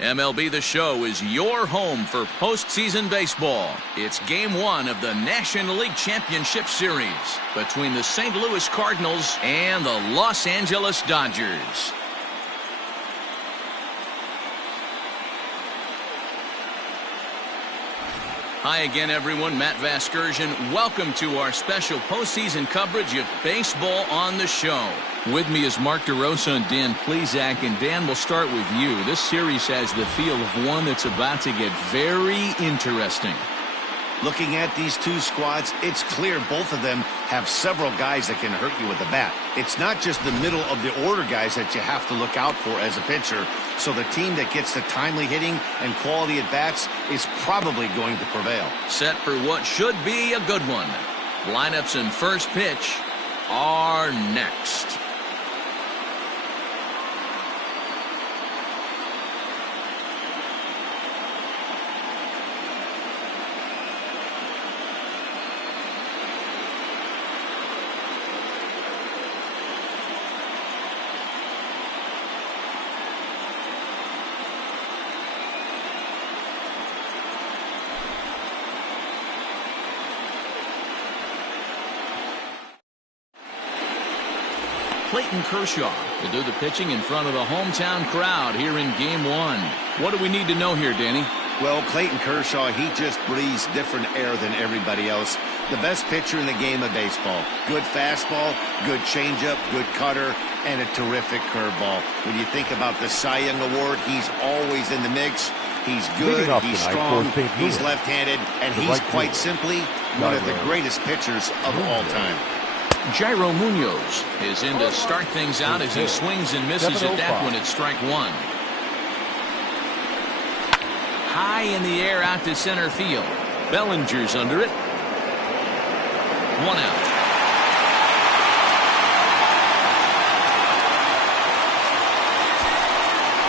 MLB The Show is your home for postseason baseball. It's Game 1 of the National League Championship Series between the St. Louis Cardinals and the Los Angeles Dodgers. Hi again, everyone. Matt Vasgersian. Welcome to our special postseason coverage of Baseball on the Show. With me is Mark DeRosa and Dan Plesac. And Dan, we'll start with you. This series has the feel of one that's about to get very interesting. Looking at these two squads, it's clear both of them have several guys that can hurt you with the bat. It's not just the middle of the order guys that you have to look out for as a pitcher. So the team that gets the timely hitting and quality at bats is probably going to prevail. Set for what should be a good one. Lineups and first pitch are next. Clayton Kershaw will do the pitching in front of the hometown crowd here in Game 1. What do we need to know here, Danny? Well, Clayton Kershaw, he just breathes different air than everybody else. The best pitcher in the game of baseball. Good fastball, good changeup, good cutter, and a terrific curveball. When you think about the Cy Young Award, he's always in the mix. He's good, he's strong, he's left-handed, and he's quite simply one of the greatest pitchers of all time. Jairo Munoz is in to start things out as he swings and misses at that one at strike one. High in the air out to center field. Bellinger's under it. One out.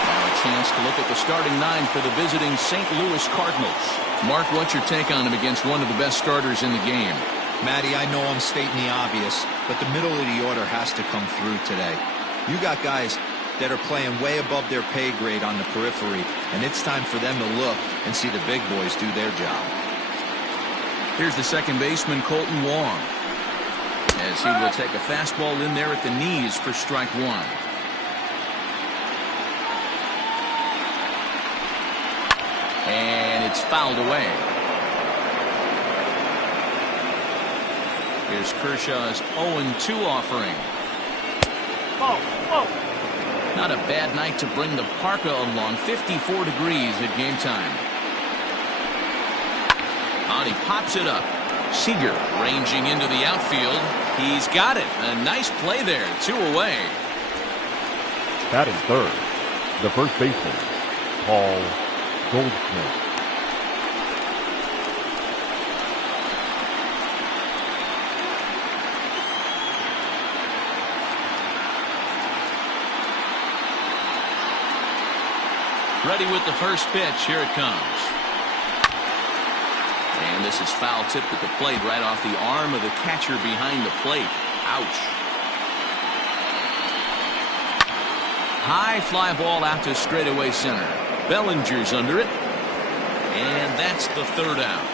Now a chance to look at the starting nine for the visiting St. Louis Cardinals. Mark, what's your take on him against one of the best starters in the game? Matty, I know I'm stating the obvious, but the middle of the order has to come through today. You got guys that are playing way above their pay grade on the periphery, and it's time for them to look and see the big boys do their job. Here's the second baseman, Colton Wong, as he will take a fastball in there at the knees for strike one. And it's fouled away. Here's Kershaw's 0-2 offering. Not a bad night to bring the parka along. 54 degrees at game time. And he pops it up. Seager ranging into the outfield. He's got it. A nice play there. 2 away. Batting third, the first baseman, Paul Goldschmidt. Ready with the first pitch. Here it comes. And this is foul tipped at the plate right off the arm of the catcher behind the plate. Ouch. High fly ball out to straightaway center. Bellinger's under it. And that's the third out.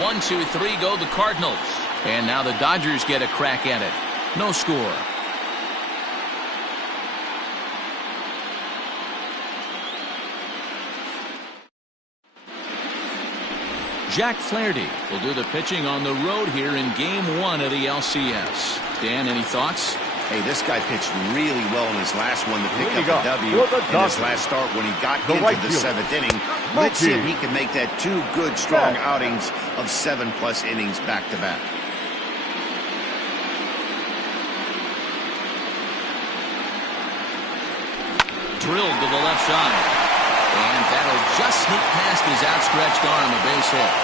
1, 2, 3 go the Cardinals. And now the Dodgers get a crack at it. No score. Jack Flaherty will do the pitching on the road here in Game 1 of the LCS. Dan, any thoughts? Hey, this guy pitched really well in his last one to pick up a W in his last start when he got into the 7th inning. Let's see if he can make that 2 good, strong outings of 7+ innings back-to-back. Drilled to the left side. And that'll just sneak past his outstretched arm, a base hit.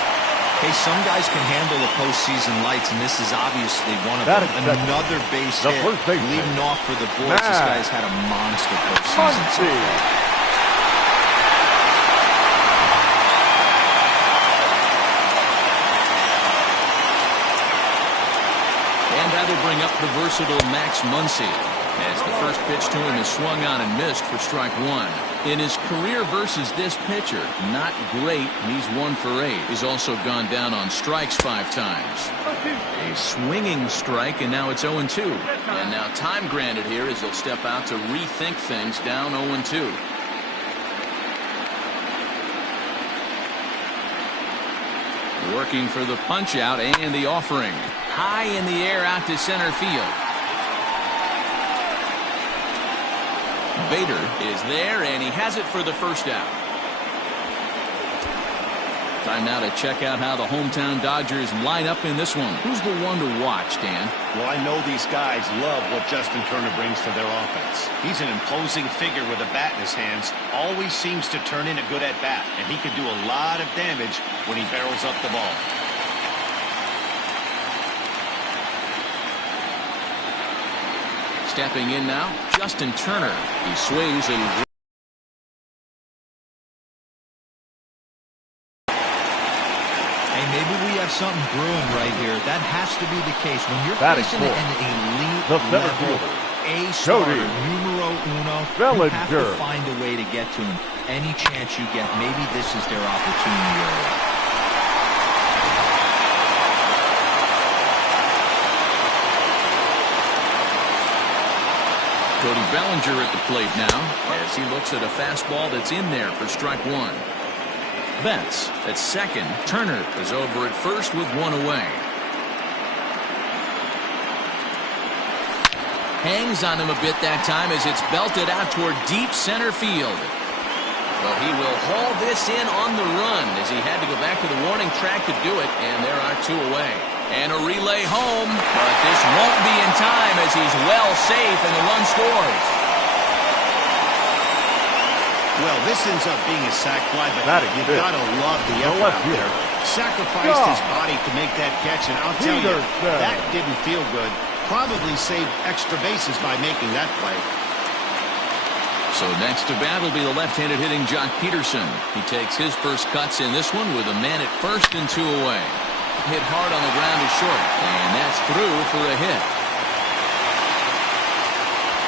Hey, some guys can handle the postseason lights, and this is obviously one of them. Another base hit, leading off for the boys. This guy's had a monster postseason so far. And either bring up the versatile Max Muncy, as the first pitch to him is swung on and missed for strike one. In his career versus this pitcher, not great. He's 1 for 8. He's also gone down on strikes 5 times. A swinging strike, and now it's 0-2. And now time granted here as he'll step out to rethink things, down 0-2. Working for the punch out and the offering. High in the air out to center field. Bader is there, and he has it for the first out. Time now to check out how the hometown Dodgers line up in this one. Who's the one to watch, Dan? Well, I know these guys love what Justin Turner brings to their offense. He's an imposing figure with a bat in his hands. Always seems to turn in a good at-bat, and he could do a lot of damage when he barrels up the ball. Stepping in now, Justin Turner. He swings and... Hey, maybe we have something brewing right here. That has to be the case. When you're facing an elite level A-starter, numero uno, you have to find a way to get to him. Any chance you get, maybe this is their opportunity area. Cody Bellinger at the plate now as he looks at a fastball that's in there for strike one. Betts at second. Turner is over at first with 1 away. Hangs on him a bit that time as it's belted out toward deep center field. Well, he will haul this in on the run as he had to go back to the warning track to do it, and there are 2 away. And a relay home, but this won't be in time as he's well safe and the run scores. Well, this ends up being a sac fly, but you've got to love the effort out there. Sacrificed his body to make that catch, and I'll tell you, that didn't feel good. Probably saved extra bases by making that play. So next to bat will be the left-handed hitting Jock Peterson. He takes his first cuts in this one with a man at first and 2 away. Hit hard on the ground to short, and that's through for a hit.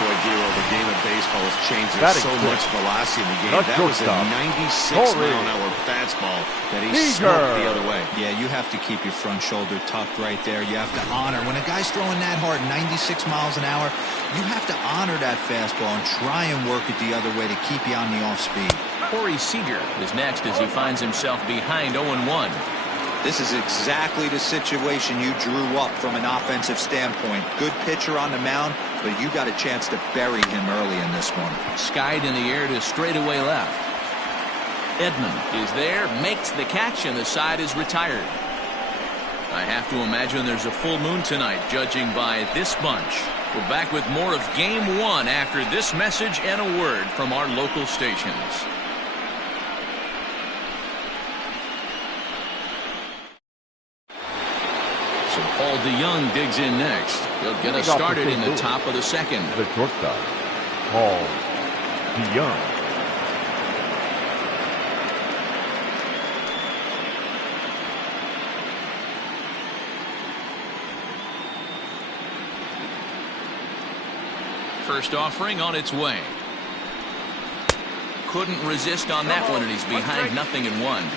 Boy, Giro, the game of baseball has changed. There's so much velocity in the game. That was a 96-mile-an-hour fastball that he smoked the other way. Yeah, you have to keep your front shoulder tucked right there. You have to honor. When a guy's throwing that hard, 96 miles an hour, you have to honor that fastball and try and work it the other way to keep you on the off speed. Corey Seager is next as he finds himself behind 0-1. This is exactly the situation you drew up from an offensive standpoint. Good pitcher on the mound, but you got a chance to bury him early in this one. Skied in the air to straightaway left. Edman is there, makes the catch, and the side is retired. I have to imagine there's a full moon tonight, judging by this bunch. We're back with more of Game 1 after this message and a word from our local stations. So Paul DeYoung digs in next. He'll get us started in the top of the second. The shortstop, Paul DeYoung. First offering on its way. Couldn't resist on that one, and he's behind 0-1.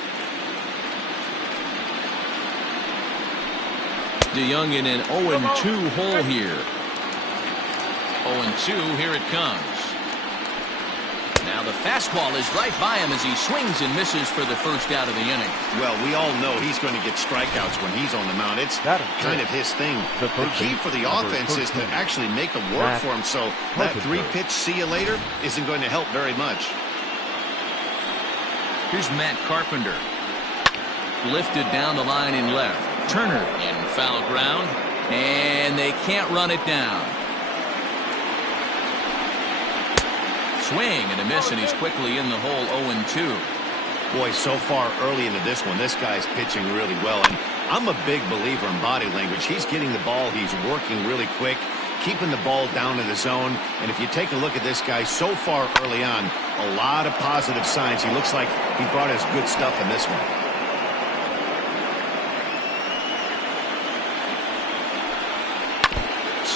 DeYoung in an 0-2 hole here. 0-2, here it comes. Now the fastball is right by him as he swings and misses for the first out of the inning. Well, we all know he's going to get strikeouts when he's on the mound. It's kind of his thing. The key for the offense is to actually make him work for him, so that 3-pitch see you later isn't going to help very much. Here's Matt Carpenter. Lifted down the line in left. Turner in foul ground, and they can't run it down. Swing and a miss, and he's quickly in the hole. 0-2. Boy, so far early into this one, this guy's pitching really well, and I'm a big believer in body language. He's getting the ball, he's working really quick, keeping the ball down in the zone, and if you take a look at this guy so far early on, a lot of positive signs. He looks like he brought us good stuff in this one.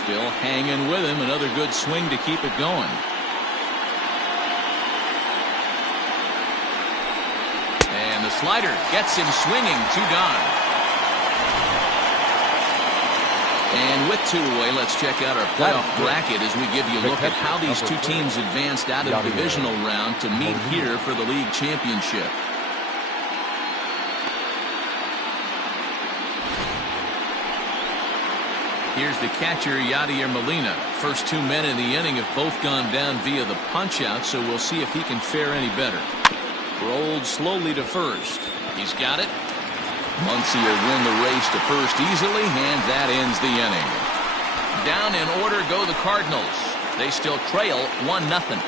Still hanging with him. Another good swing to keep it going. And the slider gets him swinging. 2 gone. And with 2 away, let's check out our playoff bracket as we give you a look at how these 2 teams advanced out of the divisional round to meet here for the league championship. Here's the catcher, Yadier Molina. First 2 men in the inning have both gone down via the punch-out, so we'll see if he can fare any better. Rolled slowly to first. He's got it. Muncy will win the race to first easily, and that ends the inning. Down in order go the Cardinals. They still trail 1-0.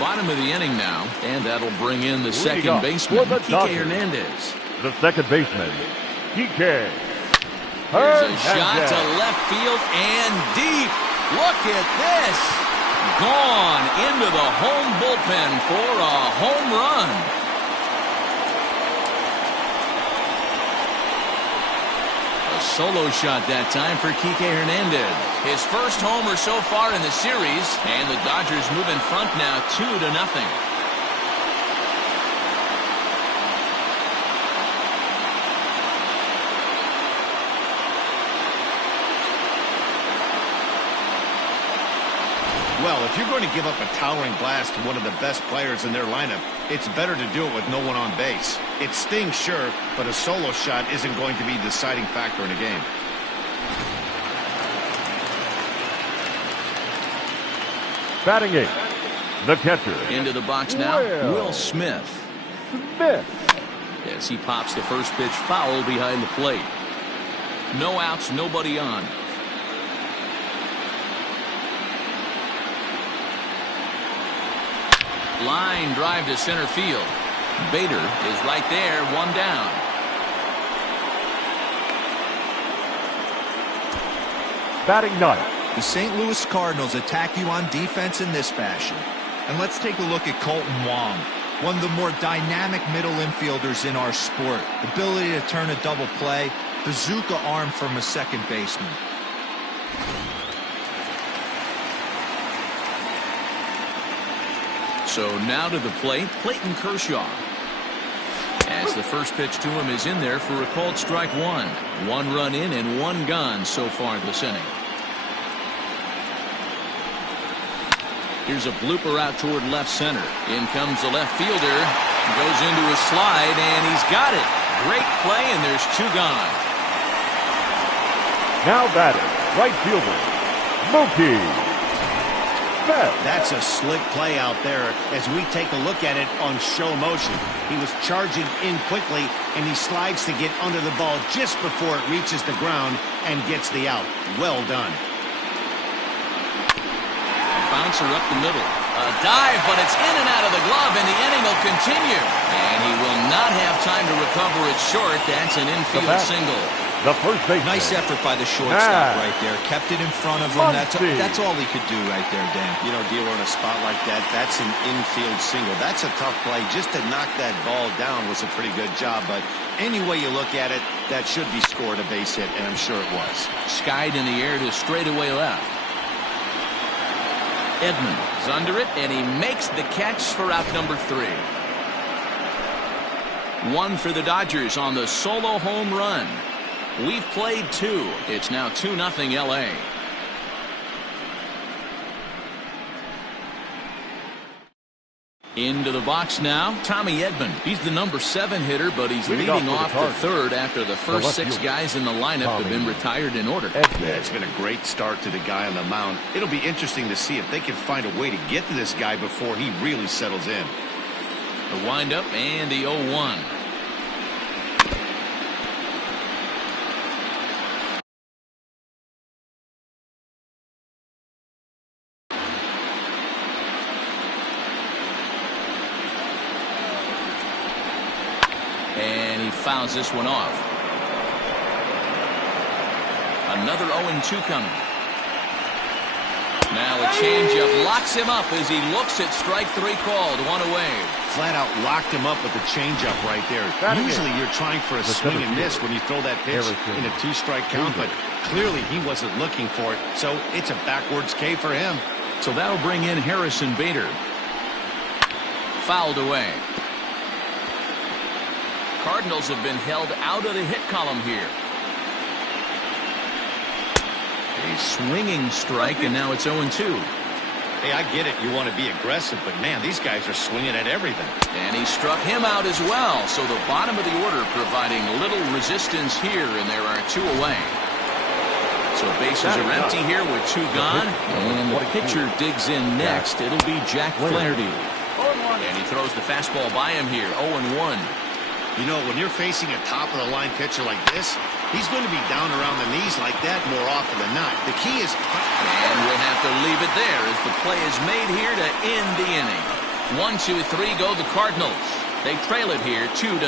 Bottom of the inning now, and that'll bring in the second baseman, Kike Hernandez. The second baseman, Kike. There's a shot to left field and deep. Look at this. Gone into the home bullpen for a home run. A solo shot that time for Kike Hernandez. His first homer so far in the series, and the Dodgers move in front now 2-0. Well, if you're going to give up a towering blast to one of the best players in their lineup, it's better to do it with no one on base. It stings, sure, but a solo shot isn't going to be the deciding factor in a game. Batting 8th, the catcher. Into the box now, Will Smith. As he pops the first pitch foul behind the plate. No outs, nobody on. Line drive to center field. Bader is right there, 1 down. Batting 9th. The St. Louis Cardinals attack you on defense in this fashion. And let's take a look at Colton Wong, one of the more dynamic middle infielders in our sport. Ability to turn a double play, bazooka arm from a second baseman. So now to the plate, Clayton Kershaw. As the first pitch to him is in there for a called strike 1. 1 run in and 1 gone so far this inning. Here's a blooper out toward left center. In comes the left fielder. Goes into his slide, and he's got it. Great play, and there's 2 gone. Now batting, right fielder, Mookie. That's a slick play out there as we take a look at it on show motion. He was charging in quickly, and he slides to get under the ball just before it reaches the ground and gets the out. Well done. Bouncer up the middle. A dive, but it's in and out of the glove, and the inning will continue. And he will not have time to recover it short. That's an infield single. The first baseman. Nice effort by the shortstop right there. Kept it in front of him. That's all he could do right there, Dan. You know, dealer, in a spot like that, that's an infield single. That's a tough play. Just to knock that ball down was a pretty good job. But any way you look at it, that should be scored a base hit, and I'm sure it was. Skied in the air to straightaway left. Edman is under it, and he makes the catch for out number 3. 1 for the Dodgers on the solo home run. We've played 2. It's now 2-0 LA. Into the box now, Tommy Edman. He's the number 7 hitter, but he's leading off the third after the first 6 guys in the lineup have been retired in order. Yeah, it's been a great start to the guy on the mound. It'll be interesting to see if they can find a way to get to this guy before he really settles in. The windup and the 0-1. Fouls this one off. Another 0-2 coming. Now a changeup locks him up as he looks at strike 3 called. 1 away. Flat out locked him up with the changeup right there. Usually you're trying for a swing and miss when you throw that pitch in a 2-strike count, but clearly he wasn't looking for it, so it's a backwards K for him. So that'll bring in Harrison Bader. Fouled away. Cardinals have been held out of the hit column here. A swinging strike, and now it's 0-2. Hey, I get it. You want to be aggressive, but man, these guys are swinging at everything. And he struck him out as well. So the bottom of the order providing little resistance here, and there are 2 away. So bases are empty here with 2 gone. And the pitcher digs in next. It'll be Jack Flaherty. And he throws the fastball by him here. 0-1. You know, when you're facing a top-of-the-line pitcher like this, he's going to be down around the knees like that more often than not. The key is... And we'll have to leave it there as the play is made here to end the inning. 1, 2, 3 go the Cardinals. They trail it here 2-0.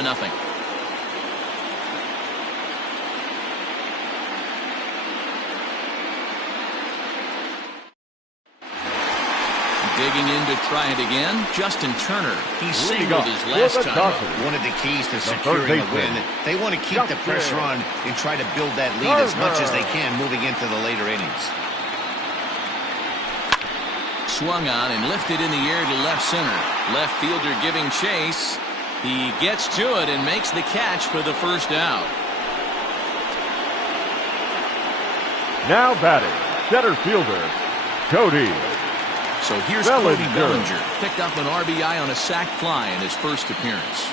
Digging in to try it again, Justin Turner. He singled his last time. One of the keys to securing a win, they want to keep the pressure on and try to build that lead as much as they can moving into the later innings. Swung on and lifted in the air to left center. Left fielder giving chase. He gets to it and makes the catch for the first out. Now batting, center fielder, Cody. So here's Cody Bellinger. Picked up an RBI on a sac fly in his first appearance.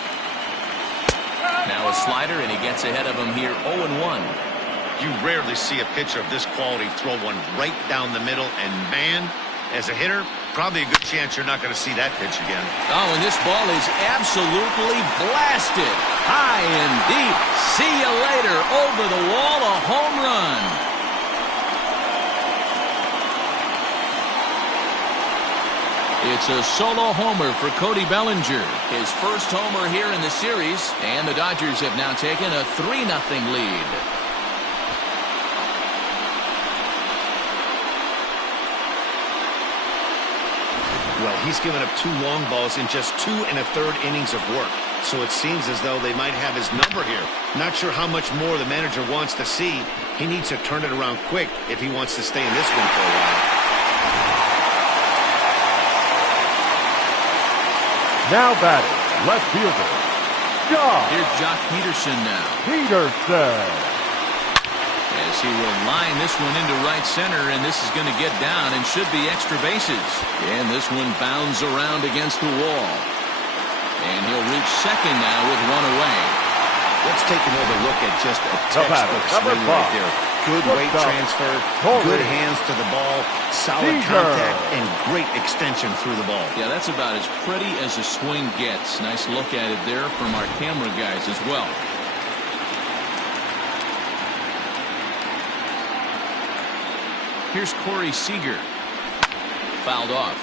Now a slider, and he gets ahead of him here 0-1. You rarely see a pitcher of this quality throw one right down the middle, and man, as a hitter, probably a good chance you're not going to see that pitch again. Oh, and this ball is absolutely blasted. High and deep. See you later. Over the wall, a home run. It's a solo homer for Cody Bellinger. His first homer here in the series, and the Dodgers have now taken a 3-0 lead. Well, he's given up 2 long balls in just 2 1/3 innings of work. So it seems as though they might have his number here. Not sure how much more the manager wants to see. He needs to turn it around quick if he wants to stay in this one for a while. Now batting, left fielder, Josh. Here's Jock Peterson now. Peterson. As he will line this one into right center, and this is going to get down and should be extra bases. And this one bounds around against the wall. And he'll reach second now with 1 away. Let's take another look at just a textbook swing right there. Good weight transfer, good hands to the ball, solid contact, and great extension through the ball. Yeah, that's about as pretty as a swing gets. Nice look at it there from our camera guys as well. Here's Corey Seager. Fouled off.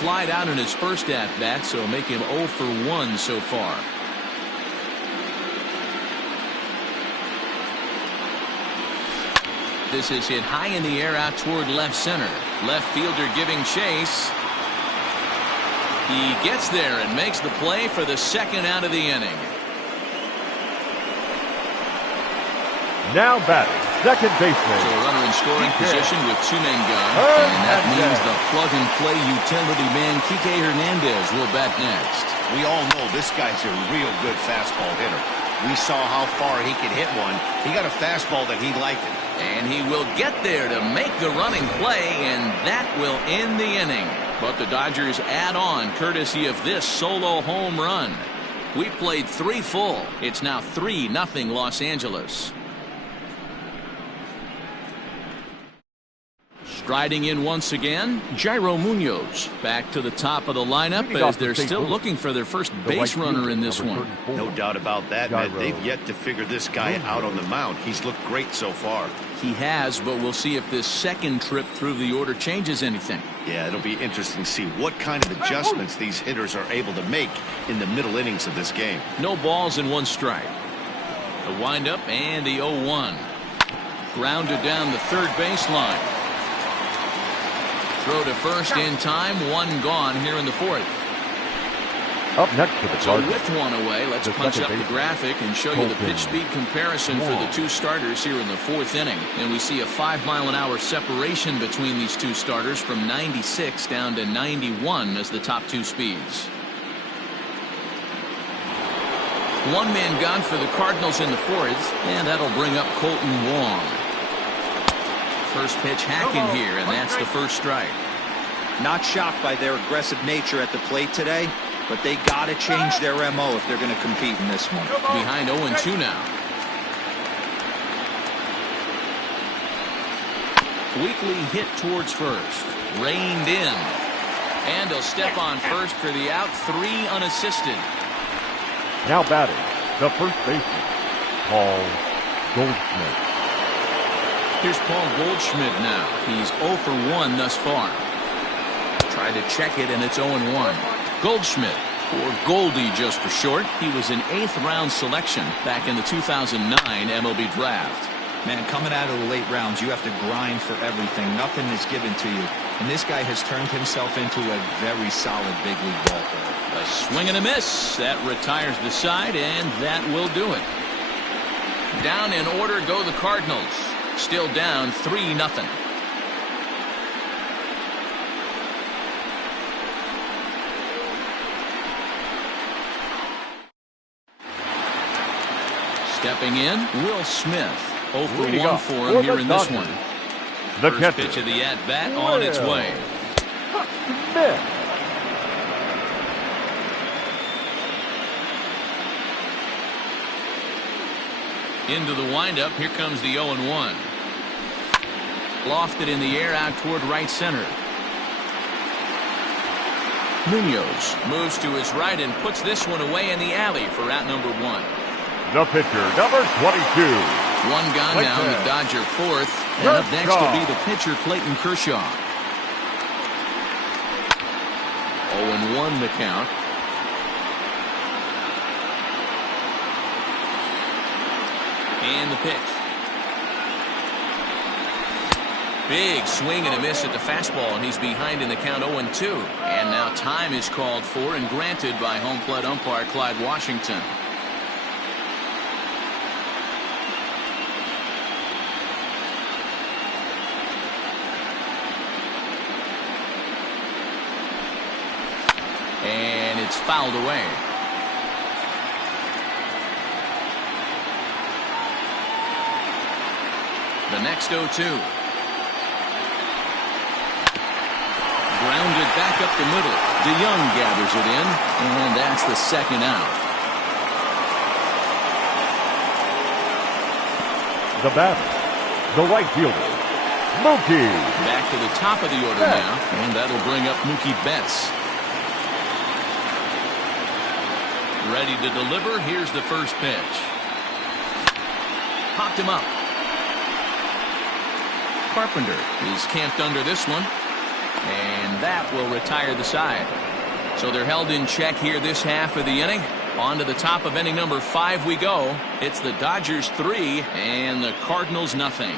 Flied out in his first at-bat, so make him 0 for 1 so far. This is hit high in the air out toward left center. Left fielder giving chase. He gets there and makes the play for the second out of the inning. Now batting, second baseman. So a runner in scoring position with 2 men gone. And that means the plug-and-play utility man Kike Hernandez will bat next. We all know this guy's a real good fastball hitter. We saw how far he could hit one. He got a fastball that he liked it. And he will get there to make the running play, and that will end the inning. But the Dodgers add on courtesy of this solo home run. We played 3 full. It's now 3-0 Los Angeles. Striding in once again, Jairo Munoz back to the top of the lineup as they're still looking for their first base runner in this one. No doubt about that, Matt. They've yet to figure this guy out on the mound. He's looked great so far. He has, but we'll see if this second trip through the order changes anything. Yeah, it'll be interesting to see what kind of adjustments these hitters are able to make in the middle innings of this game. No balls and 1 strike. The windup and the 0-1. Grounded down the third baseline. Throw to first in time. One gone here in the fourth. Up next to the So Cardinals, with one away, let's punch up the graphic and show you the pitch speed comparison for the two starters here in the fourth inning. And we see a 5-mile-an-hour separation between these two starters from 96 down to 91 as the top two speeds. One man gone for the Cardinals in the fourth, and that'll bring up Colton Wong. First pitch hacking here, and that's the first strike. Not shocked by their aggressive nature at the plate today, but they got to change their MO if they're going to compete in this one. Behind 0-2 now. Weekly hit towards first. Reined in. And he'll step on first for the out. 3 unassisted. now batting, the first baseman, Paul Goldschmidt. Here's Paul Goldschmidt now. He's 0 for 1 thus far. Tried to check it, and it's 0-1. Goldschmidt, or Goldie just for short. He was an 8th-round selection back in the 2009 MLB draft. Man, coming out of the late rounds, you have to grind for everything. Nothing is given to you. And this guy has turned himself into a very solid big league ball player. A swing and a miss. That retires the side, and that will do it. Down in order go the Cardinals. Still down 3-0. Stepping in, Will Smith. 0 for 1 for him here in this one. The First pitch of the at-bat on its way. Smith. Into the windup. Here comes the 0-1. Lofted in the air out toward right center. Munoz moves to his right and puts this one away in the alley for out number 1. The pitcher, number 22. One gone now in the Dodger fourth. And up next will be the pitcher, Clayton Kershaw. 0-1 the count. And the pitch. Big swing and a miss at the fastball, and he's behind in the count 0-2. And now time is called for and granted by home plate umpire Clyde Washington. And it's fouled away. The next 0-2. Grounded back up the middle. DeYoung gathers it in, and that's the second out. The batter, the right fielder, Mookie. Back to the top of the order now, and that'll bring up Mookie Betts. Ready to deliver. Here's the first pitch. Popped him up. Carpenter is camped under this one, and that will retire the side. So they're held in check here this half of the inning. On to the top of inning number 5 we go. It's the Dodgers 3 and the Cardinals nothing.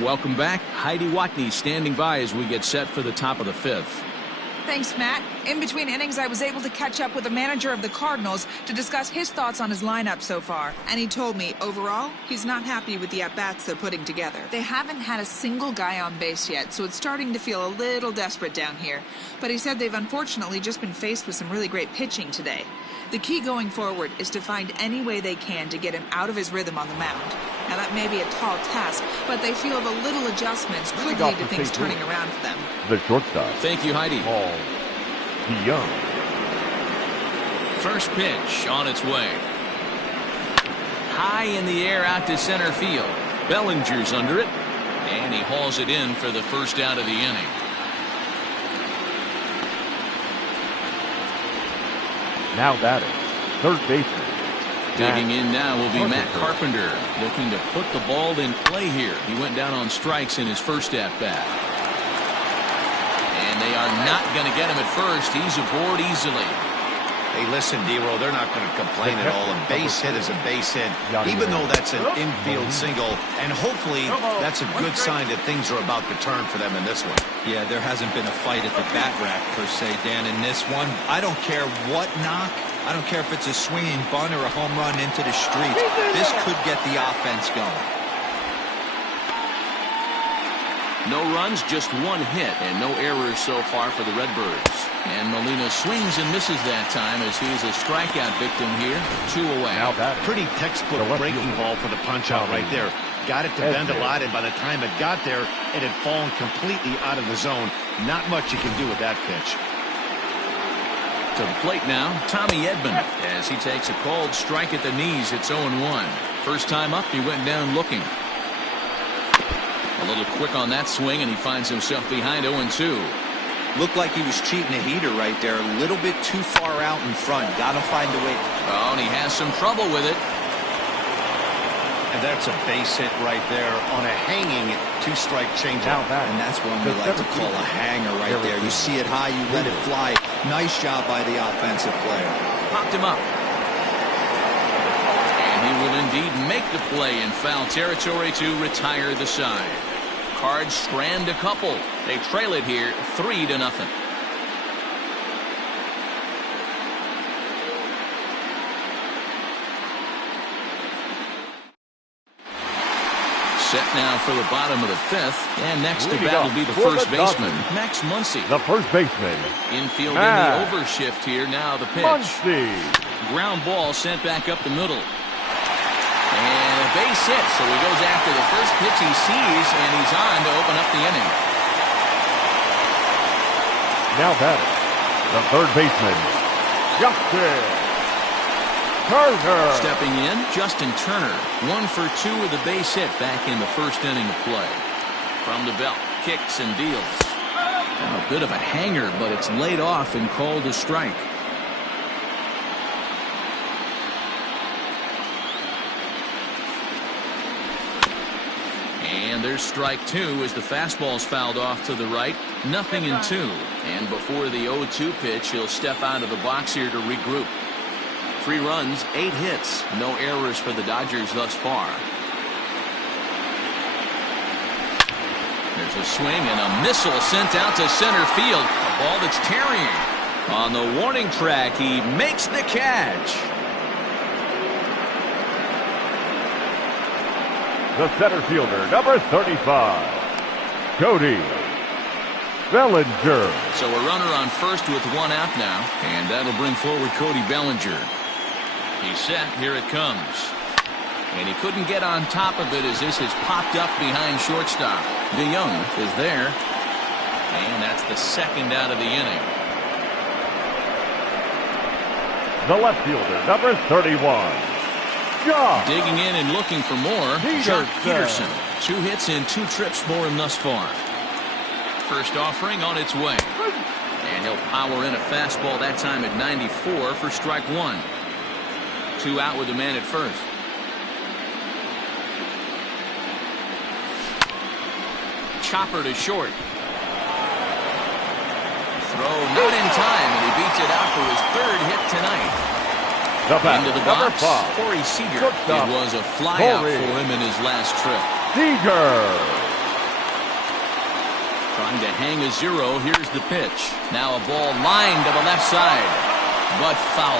Welcome back. Heidi Watney standing by as we get set for the top of the 5th. Thanks, Matt. In between innings, I was able to catch up with the manager of the Cardinals to discuss his thoughts on his lineup so far. And he told me, overall, he's not happy with the at-bats they're putting together. They haven't had a single guy on base yet, so it's starting to feel a little desperate down here. But he said they've unfortunately just been faced with some really great pitching today. The key going forward is to find any way they can to get him out of his rhythm on the mound. Now, that may be a tall task, but they feel the little adjustments could lead to things turning around for them. The shortstop. Thank you, Heidi. Paul DeYoung. First pitch on its way. High in the air out to center field. Bellinger's under it, and he hauls it in for the first out of the inning. Now batting, third baseman. Digging in now will be Matt Carpenter, looking to put the ball in play here. He went down on strikes in his first at-bat. And they are not going to get him at first. He's aboard easily. Hey, listen, D-Roll, they're not going to complain at all. A base hit is a base hit, even though that's an infield single. And hopefully that's a good sign that things are about to turn for them in this one. Yeah, there hasn't been a fight at the bat rack, per se, Dan, in this one. I don't care what knock. I don't care if it's a swinging bunt or a home run into the streets. This could get the offense going. No runs, just one hit, and no errors so far for the Redbirds. And Molina swings and misses that time as he's a strikeout victim here. 2 away. Now, pretty textbook breaking ball for the punch-out right there. Got it to bend a lot, and by the time it got there, it had fallen completely out of the zone. Not much you can do with that pitch. To the plate now, Tommy Edman, as he takes a cold strike at the knees. It's 0-1. First time up, he went down looking. A little quick on that swing, and he finds himself behind 0-2. Looked like he was cheating a heater right there. A little bit too far out in front. Got to find a way. Oh, and he has some trouble with it. And that's a base hit right there on a hanging 2-strike changeup. And that's one we like to call a hanger right there. You see it high, you let it fly. Nice job by the offensive player. Popped him up. And he will indeed make the play in foul territory to retire the side. Cards strand a couple. They trail it here 3-0. Set now for the bottom of the 5th, and next to bat will be the first baseman, Max Muncy. The first baseman. Infield in the overshift here. Now the pitch. Muncy. Ground ball sent back up the middle. And a base hit, so he goes after the first pitch he sees, and he's on to open up the inning. Now batting, the third baseman, Justin Turner. Stepping in, Justin Turner, 1 for 2 with a base hit back in the first inning of play. From the belt, kicks and deals. A bit of a hanger, but it's laid off and called a strike. And there's strike 2 as the fastball's fouled off to the right. 0-2. And before the 0-2 pitch, he'll step out of the box here to regroup. 3 runs, 8 hits. No errors for the Dodgers thus far. There's a swing and a missile sent out to center field. A ball that's tarrying. On the warning track, he makes the catch. The center fielder, number 35, Cody Bellinger. So a runner on first with 1 out now, and that'll bring forward Cody Bellinger. He's set. Here it comes. And he couldn't get on top of it as this has popped up behind shortstop. DeYoung is there. And that's the 2nd out of the inning. The left fielder, number 31. Josh. Digging in and looking for more. Jock Peterson. 2 hits and 2 trips for him thus far. First offering on its way. And he'll power in a fastball that time at 94 for strike 1. 2 out with the man at first. Chopper to short. Throw not in time, and he beats it out for his 3rd hit tonight. Into the box, Corey Seager. It was a flyout for him in his last trip. Seager. Trying to hang a 0. Here's the pitch. Now a ball lined to the left side, but foul.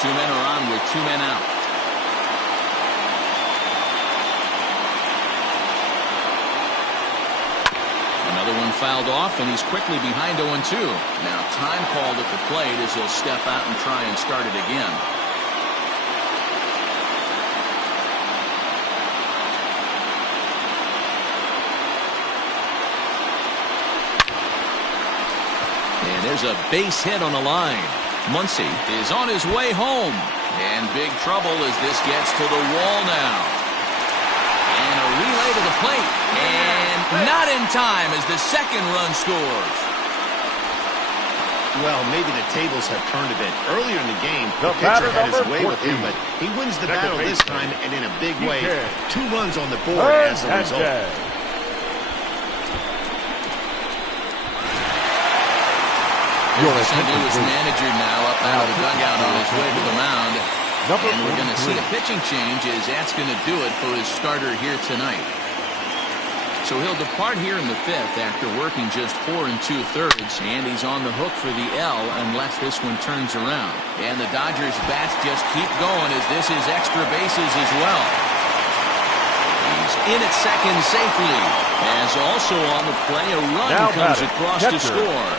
2 men are on with 2 men out. Another one fouled off, and he's quickly behind 0-2. Now time called at the plate as he'll step out and try and start it again. And there's a base hit on the line. Muncy is on his way home. And big trouble as this gets to the wall now. And a relay to the plate. And not in time as the 2nd run scores. Well, maybe the tables have turned a bit. Earlier in the game, the pitcher had his way with him, but he wins the battle this time and in a big way. 2 runs on the board as a result. There's the St. Louis manager now up out of the And we're going to see a pitching change as that's going to do it for his starter here tonight. So he'll depart here in the 5th after working just 4 2/3, and he's on the hook for the L unless this one turns around. And the Dodgers bats just keep going as this is extra bases as well. He's in at second safely, as also on the play a run now comes across to score.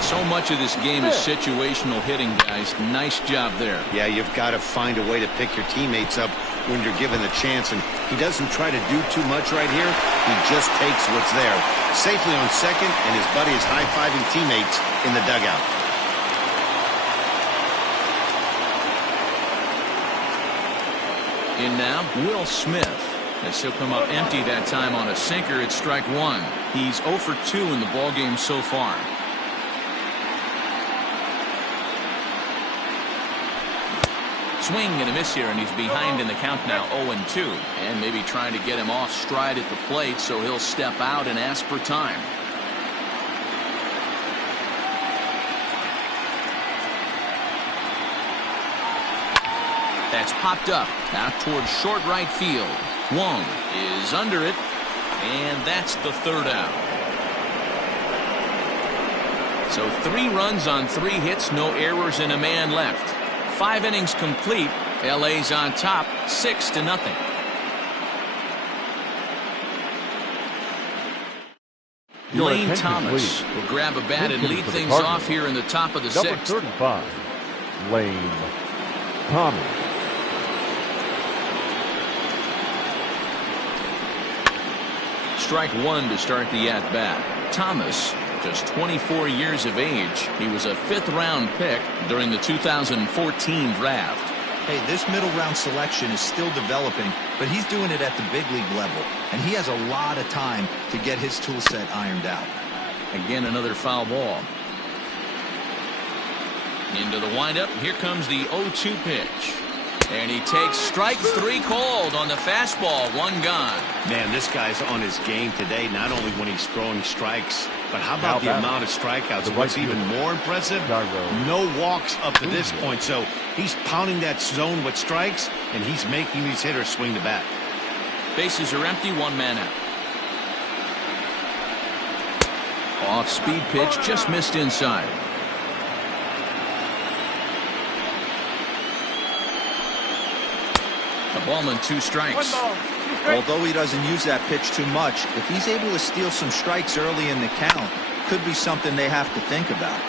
So much of this game is situational hitting, guys. Nice job there. Yeah, you've got to find a way to pick your teammates up when you're given the chance, and he doesn't try to do too much right here. He just takes what's there. Safely on second, and his buddy is high-fiving teammates in the dugout. In now, Will Smith. As he'll come up empty that time on a sinker at strike 1. He's 0 for 2 in the ballgame so far. Swing and a miss here, and he's behind in the count now 0-2. And maybe trying to get him off stride at the plate, so he'll step out and ask for time. That's popped up out towards short right field. Wong is under it, and that's the 3rd out. So 3 runs on 3 hits, no errors, and a man left. 5 innings complete. LA's on top, 6-0. Lane Thomas will grab a bat and lead things off here in the top of the 6th. Number 35, Lane Thomas. Strike 1 to start the at-bat. Thomas, just 24 years of age. He was a 5th-round pick during the 2014 draft. Hey, this middle-round selection is still developing, but he's doing it at the big league level, and he has a lot of time to get his tool set ironed out. Again, another foul ball. Into the windup. Here comes the 0-2 pitch. And he takes strike 3 called on the fastball. 1 gone. Man, this guy's on his game today, not only when he's throwing strikes, but how about the amount of strikeouts? What's even more impressive, no walks up to this point. So he's pounding that zone with strikes, and he's making these hitters swing the bat. Bases are empty, 1 man out. Off-speed pitch, just missed inside. A ball and 2 strikes. Although he doesn't use that pitch too much, if he's able to steal some strikes early in the count, could be something they have to think about.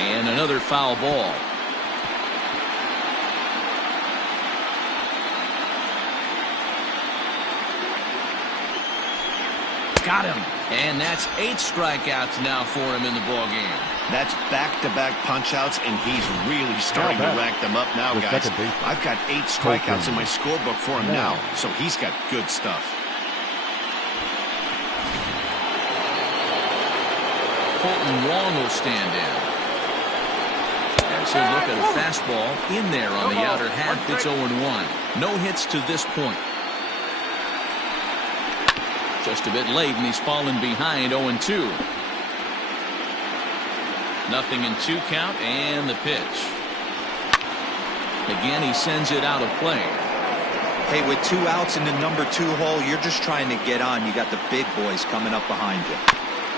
And another foul ball. Got him. And that's 8 strikeouts now for him in the ballgame. That's back-to-back punch-outs, and he's really starting to rack them up now, guys. I've got 8 strikeouts in my scorebook for him now, so he's got good stuff. Colton Wong will stand in. As he'll look at a fastball in there on the outer half. It's 0-1. No hits to this point. Just a bit late, and he's fallen behind 0-2. Nothing in 2 count, and the pitch. Again, he sends it out of play. Hey, with 2 outs in the number 2 hole, you're just trying to get on. You got the big boys coming up behind you.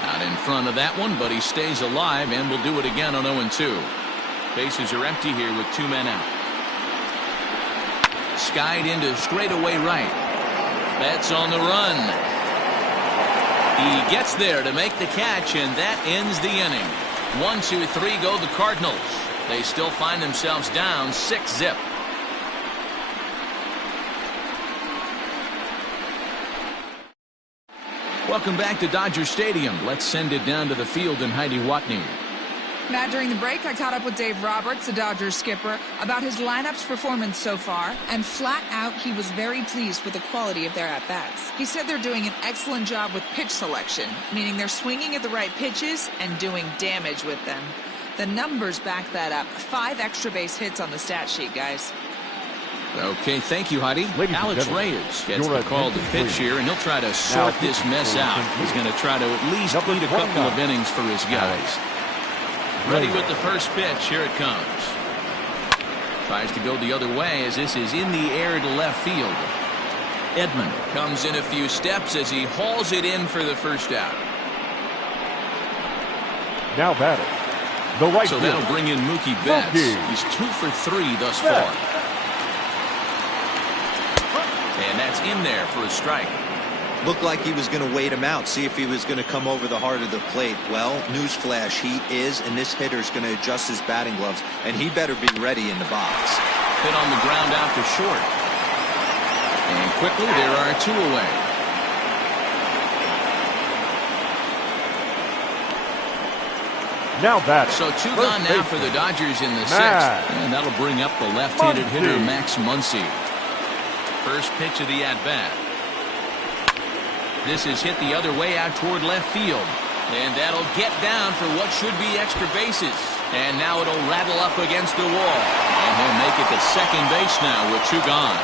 Not in front of that one, but he stays alive and will do it again on 0-2. Bases are empty here with 2 men out. Skied into straightaway right. That's on the run. He gets there to make the catch, and that ends the inning. 1, 2, 3 go the Cardinals. They still find themselves down 6-0. Welcome back to Dodger Stadium. Let's send it down to the field and Heidi Watney. Matt, during the break, I caught up with Dave Roberts, the Dodgers skipper, about his lineup's performance so far, and flat out, he was very pleased with the quality of their at-bats. He said they're doing an excellent job with pitch selection, meaning they're swinging at the right pitches and doing damage with them. The numbers back that up. 5 extra base hits on the stat sheet, guys. Okay, thank you, Heidi. Ladies and Alex gentlemen, Reyes gets your the call to attention, pitch please. here, and he'll try to sort this mess out. He's going to try to at least Number eat a couple 29. of innings for his guys. Ready with the first pitch. Here it comes. Tries to go the other way as this is in the air to left field. Edman comes in a few steps as he hauls it in for the first out. Now batting, the right So fielder, that'll bring in Mookie Betts. Mookie. He's 2 for 3 thus Betts. far. And that's in there for a strike. Looked like he was going to wait him out, see if he was going to come over the heart of the plate. Well, newsflash, he is, and this hitter's going to adjust his batting gloves, and he better be ready in the box. Hit on the ground out to short. And quickly, there are 2 away. now batting. So 2 first gone now for baseman, the Dodgers in the Max 6th. And that'll bring up the left-handed Muncy. hitter, Max Muncy. First pitch of the at-bat. This is hit the other way out toward left field. And that'll get down for what should be extra bases. And now it'll rattle up against the wall. And he'll make it to second base now with 2 gone.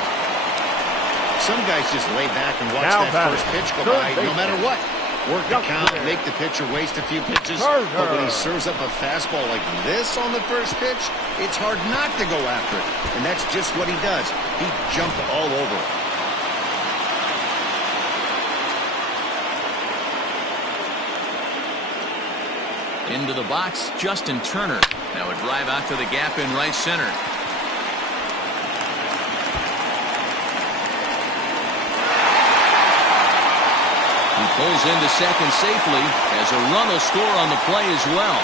Some guys just lay back and watch Now that batting, first pitch go third by no baseman, matter what. Work the Young count, player. make the pitcher waste a few pitches. Turner. But when he serves up a fastball like this on the first pitch, it's hard not to go after it. And that's just what he does. He jumped all over it. Into the box, Justin Turner. Now a drive out to the gap in right center. He pulls into second safely as a run will score on the play as well.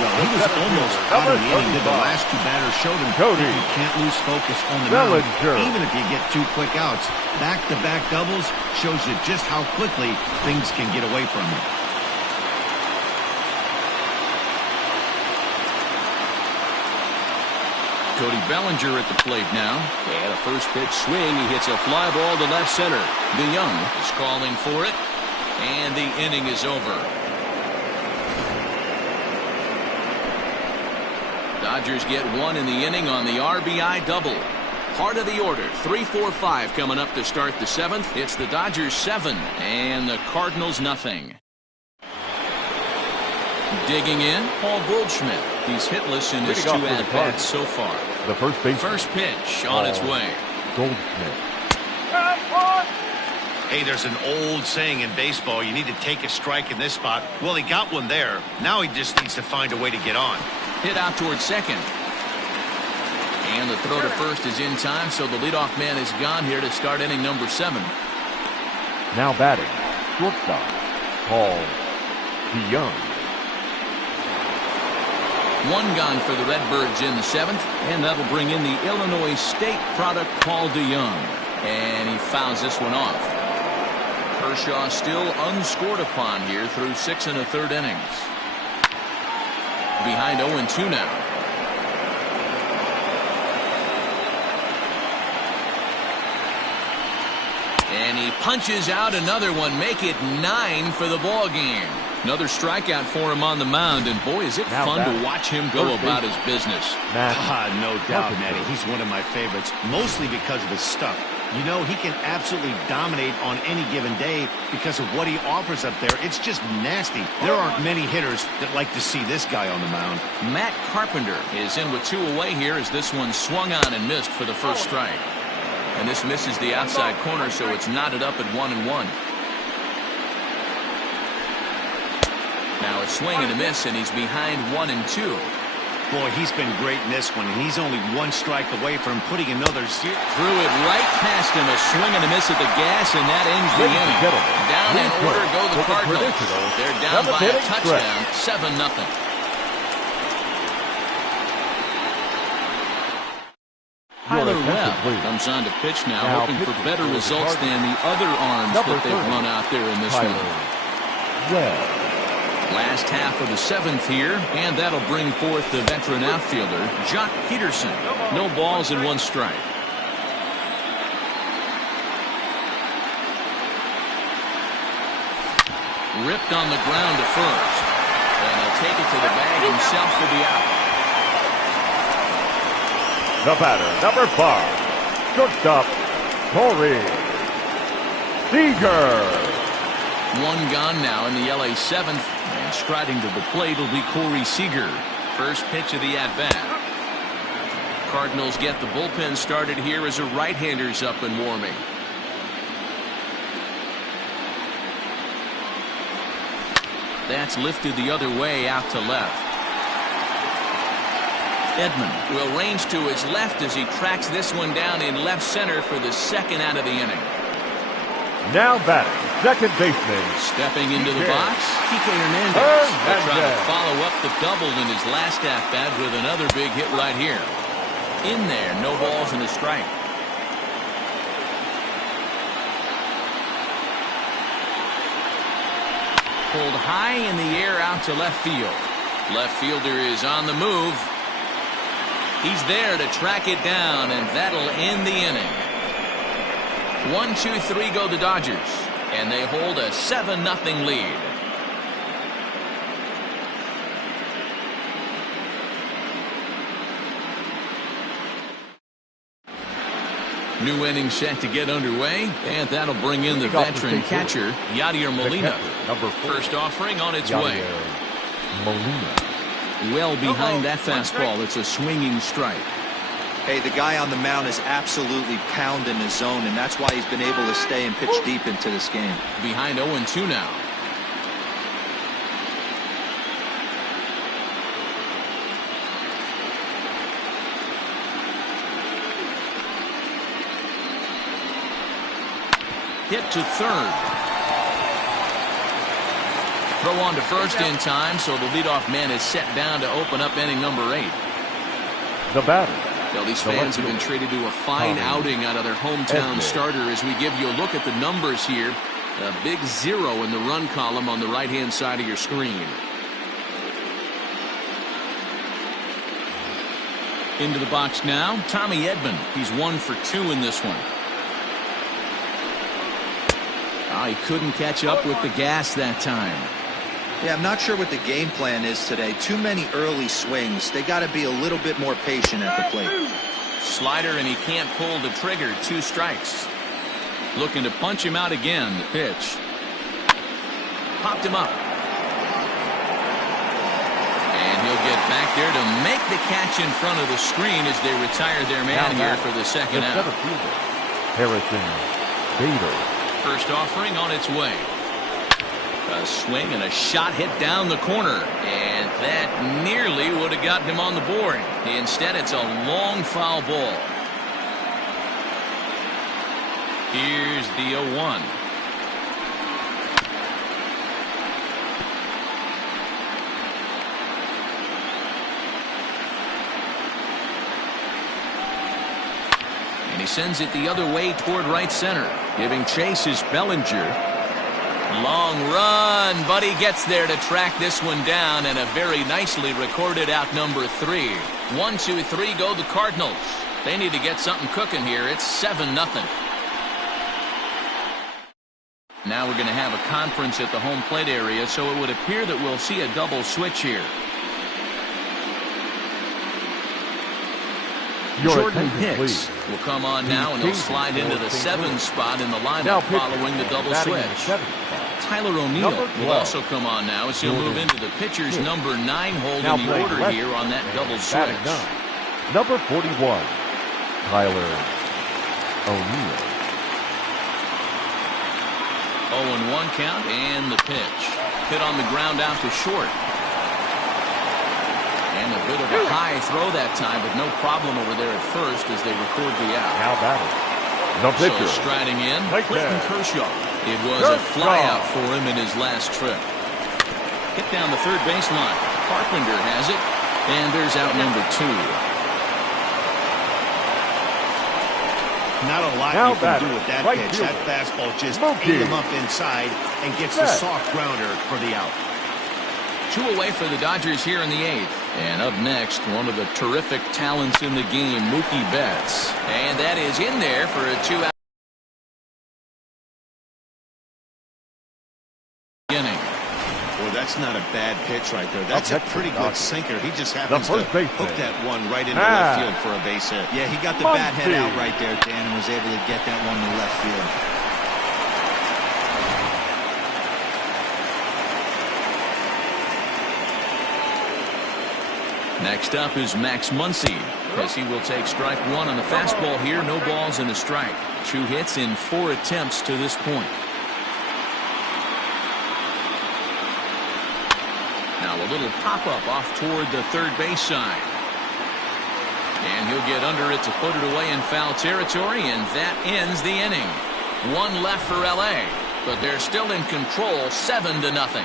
Well, he was almost out of the inning. Did the last 2 batters showed him Cody. you can't lose focus on the mound, Bellinger. even if you get 2 quick outs. Back-to-back doubles shows you just how quickly things can get away from you. Cody Bellinger at the plate now. And a first pitch swing. He hits a fly ball to left center. DeYoung is calling for it. And the inning is over. Dodgers get 1 in the inning on the RBI double. Heart of the order, 3-4-5 coming up to start the 7th. It's the Dodgers 7 and the Cardinals nothing. Digging in, Paul Goldschmidt. He's hitless in his 2 Leading off for the at-bats Cardinals. so far. The first baseman, First pitch on its way. Goldschmidt. Hey, there's an old saying in baseball, you need to take a strike in this spot. Well, he got one there. Now he just needs to find a way to get on. Hit out towards second. And the throw to first is in time, so the leadoff man is gone here to start inning number 7. Now batting, shortstop, Paul DeYoung. 1 gone for the Redbirds in the 7th, and that'll bring in the Illinois State product, Paul DeYoung. And he fouls this one off. Kershaw still unscored upon here through 6 1/3 innings. Behind 0-2 now. And he punches out another one, make it 9 for the ball game. Another strikeout for him on the mound, and boy, is it Now fun back. to watch him go Third about base. his business. No doubt, Carpenter. Matty. He's one of my favorites, mostly because of his stuff. You know, he can absolutely dominate on any given day because of what he offers up there. It's just nasty. There aren't many hitters that like to see this guy on the mound. Matt Carpenter is in with 2 away here as this one swung on and missed for the first strike. And this misses the outside corner, so it's knotted up at 1-1. Now it's swing and a miss, and he's behind 1-2. Boy, he's been great in this one, and he's only 1 strike away from putting another. Threw it right past him, a swing and a miss at the gas, and that ends the Ladies and inning. gentlemen, Down in please order go go the with the Cardinals. traditional They're down by a 7th inning touchdown, 7-0. Tyler Webb comes on to pitch now, Now hoping for pitching better for the results than the Cardinals. other arms Number that they've 30, run out there in this Tyler one. Webb. Last half of the 7th here, and that'll bring forth the veteran outfielder, Jock Peterson. No balls and 1 strike. Ripped on the ground to first. And he'll take it to the bag himself for the out. The batter, number 5, Shortstop, Corey Seager. One gone now in the LA 7th, and striding to the plate will be Corey Seager. First pitch of the at-bat. Cardinals get the bullpen started here as a right-hander's up and warming. That's lifted the other way out to left. Edman will range to his left as he tracks this one down in left center for the second out of the inning. Now batting, second baseman. Stepping into the box, Kike Hernandez. Will try to follow up the double in his last at-bat with another big hit right here. In there, no balls and a strike. Pulled high in the air out to left field. Left fielder is on the move. He's there to track it down, and that'll end the inning. 1-2-3 go the Dodgers, and they hold a 7-0 lead. New inning set to get underway, and that'll bring in the veteran catcher, Yadier Molina. First offering on its way. Molina. Well behind that fastball. It's a swinging strike. Hey, the guy on the mound is absolutely pounding his zone, and that's why he's been able to stay and pitch deep into this game. Behind 0-2 now. Hit to third. Throw on to first in time, so the leadoff man is set down to open up inning number 8. The batter. Well, these fans have been treated to a fine outing out of their hometown starter as we give you a look at the numbers here. A big 0 in the run column on the right-hand side of your screen. Into the box now, Tommy Edman. He's 1 for 2 in this one. Oh, he couldn't catch up with the gas that time. Yeah, I'm not sure what the game plan is today. Too many early swings. They got to be a little bit more patient at the plate. Slider, and he can't pull the trigger. 2 strikes. Looking to punch him out again. The pitch. Popped him up. And he'll get back there to make the catch in front of the screen as they retire their man here for the second out. Harrison Bader. First offering on its way. A swing and a shot hit down the corner, and that nearly would have gotten him on the board. Instead, it's a long foul ball. Here's the 0-1. And he sends it the other way toward right center. Giving chase is Bellinger. Long run, but he gets there to track this one down, and a very nicely recorded out number 3. 1-2-3 go the Cardinals. They need to get something cooking here. It's 7-0. Now we're going to have a conference at the home plate area, so it would appear that we'll see a double switch here. Jordan Hicks will come on now, and he'll slide into the 7 spot in the lineup following the double switch. Tyler O'Neill will also come on now as he'll move into the pitcher's number 9 hold in the order here on that double switch. Number 41, Tyler O'Neill. 0-1 count, and the pitch. Hit on the ground out to short. And a bit of a high throw that time, but no problem over there at first as they record the out. Now batting. The pitcher. So striding in, Clayton Kershaw. It was a flyout for him in his last trip. Hit down the third baseline. Carpenter has it, and there's out number 2. Not a lot you can do with that pitch. That fastball just ate him up inside and gets the soft grounder for the out. 2 away for the Dodgers here in the 8th. And up next, one of the terrific talents in the game, Mookie Betts. And that is in there for a 2-out inning. Well, that's not a bad pitch right there. That's a pretty good sinker. He just happens to hook that one right into left field for a base hit. Yeah, he got the bat head out right there, Dan, and was able to get that one to left field. Next up is Max Muncy, as he will take strike one on the fastball here. No balls and a strike. 2 hits in 4 attempts to this point. Now a little pop-up off toward the third base side. And he'll get under it to put it away in foul territory, and that ends the inning. 1 left for L.A., but they're still in control, 7-0.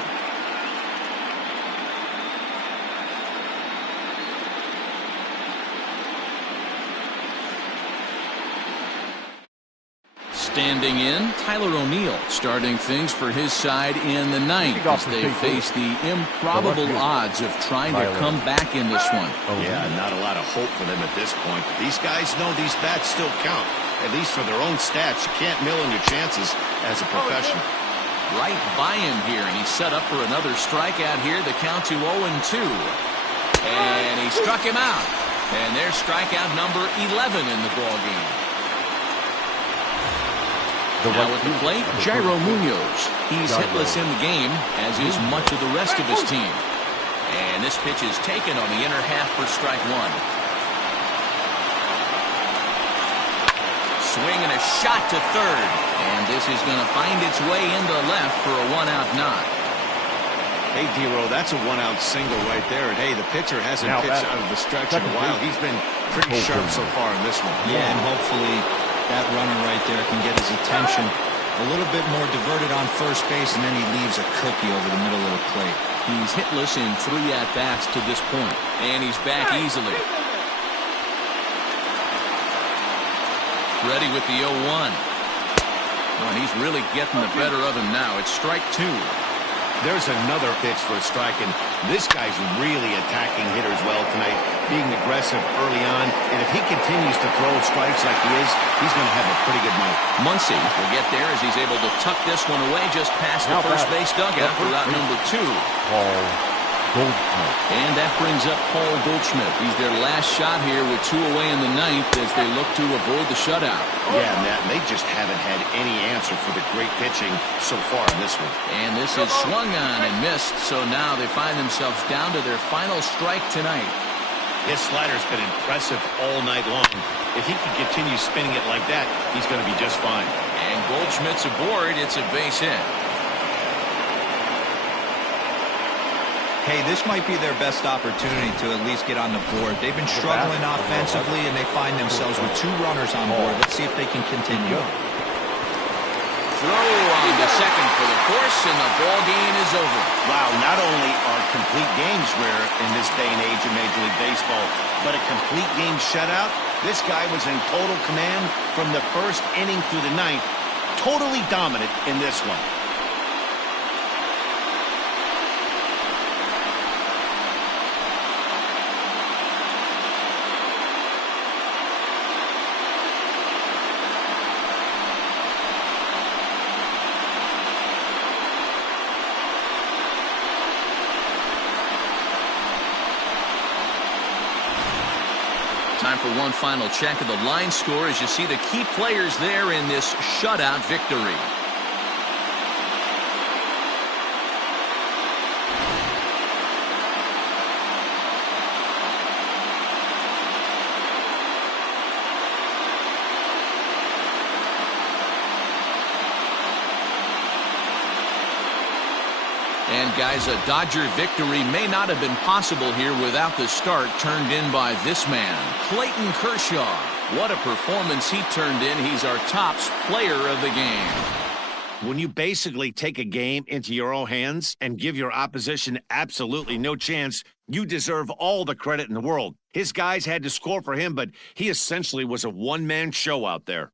Standing in, Tyler O'Neill starting things for his side in the 9th as they face the improbable odds of trying to come back in this one. Yeah, not a lot of hope for them at this point. These guys know these bats still count, at least for their own stats. You can't mill in your chances as a professional. Right by him here, and he's set up for another strikeout here. The count to 0-2. And he struck him out. And there's strikeout number 11 in the ballgame. Now at the plate, Jairo Munoz. He's hitless in the game, as is much of the rest of his team. And this pitch is taken on the inner half for strike one. Swing and a shot to third. And this is going to find its way into left for a one-out knock. Hey, D-Row, that's a one-out single right there. And, hey, the pitcher hasn't pitched out of the stretch in a while. He's been pretty sharp so far in this one. Yeah, and hopefully that runner right there can get his attention a little bit more diverted on first base, and then he leaves a cookie over the middle of the plate. He's hitless in 3 at-bats to this point, and he's back easily. Ready with the 0-1. Oh, and he's really getting the better of him now. It's strike 2. There's another pitch for a strike, and this guy's really attacking hitters well tonight, being aggressive early on, and if he continues to throw strikes like he is, he's going to have a pretty good night. Muncy will get there as he's able to tuck this one away just past the first base dugout for route number 2. And that brings up Paul Goldschmidt. He's their last shot here with 2 away in the 9th as they look to avoid the shutout. Yeah, Matt, they just haven't had any answer for the great pitching so far in this one. And this is swung on and missed, so now they find themselves down to their final strike tonight. His slider's been impressive all night long. If he can continue spinning it like that, he's going to be just fine. And Goldschmidt's aboard. It's a base hit. Hey, this might be their best opportunity to at least get on the board. They've been struggling offensively, and they find themselves with 2 runners on board. Let's see if they can continue. Throw on to second for the course, and the ball game is over. Wow, not only are complete games rare in this day and age of Major League Baseball, but a complete game shutout. This guy was in total command from the first inning through the 9th. Totally dominant in this one. Time for one final check of the line score as you see the key players there in this shutout victory. And guys, a Dodger victory may not have been possible here without the start turned in by this man, Clayton Kershaw. What a performance he turned in. He's our tops player of the game. When you basically take a game into your own hands and give your opposition absolutely no chance, you deserve all the credit in the world. His guys had to score for him, but he essentially was a one-man show out there.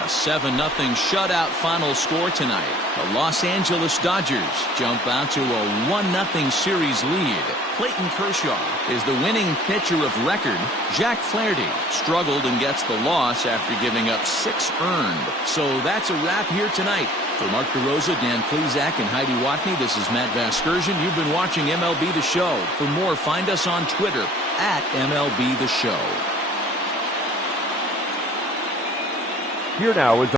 A 7-0 shutout final score tonight. The Los Angeles Dodgers jump out to a 1-0 series lead. Clayton Kershaw is the winning pitcher of record. Jack Flaherty struggled and gets the loss after giving up 6 earned. So that's a wrap here tonight. For Mark DeRosa, Dan Plezak, and Heidi Watney, this is Matt Vasgersian. You've been watching MLB The Show. For more, find us on Twitter at MLB The Show. Here now is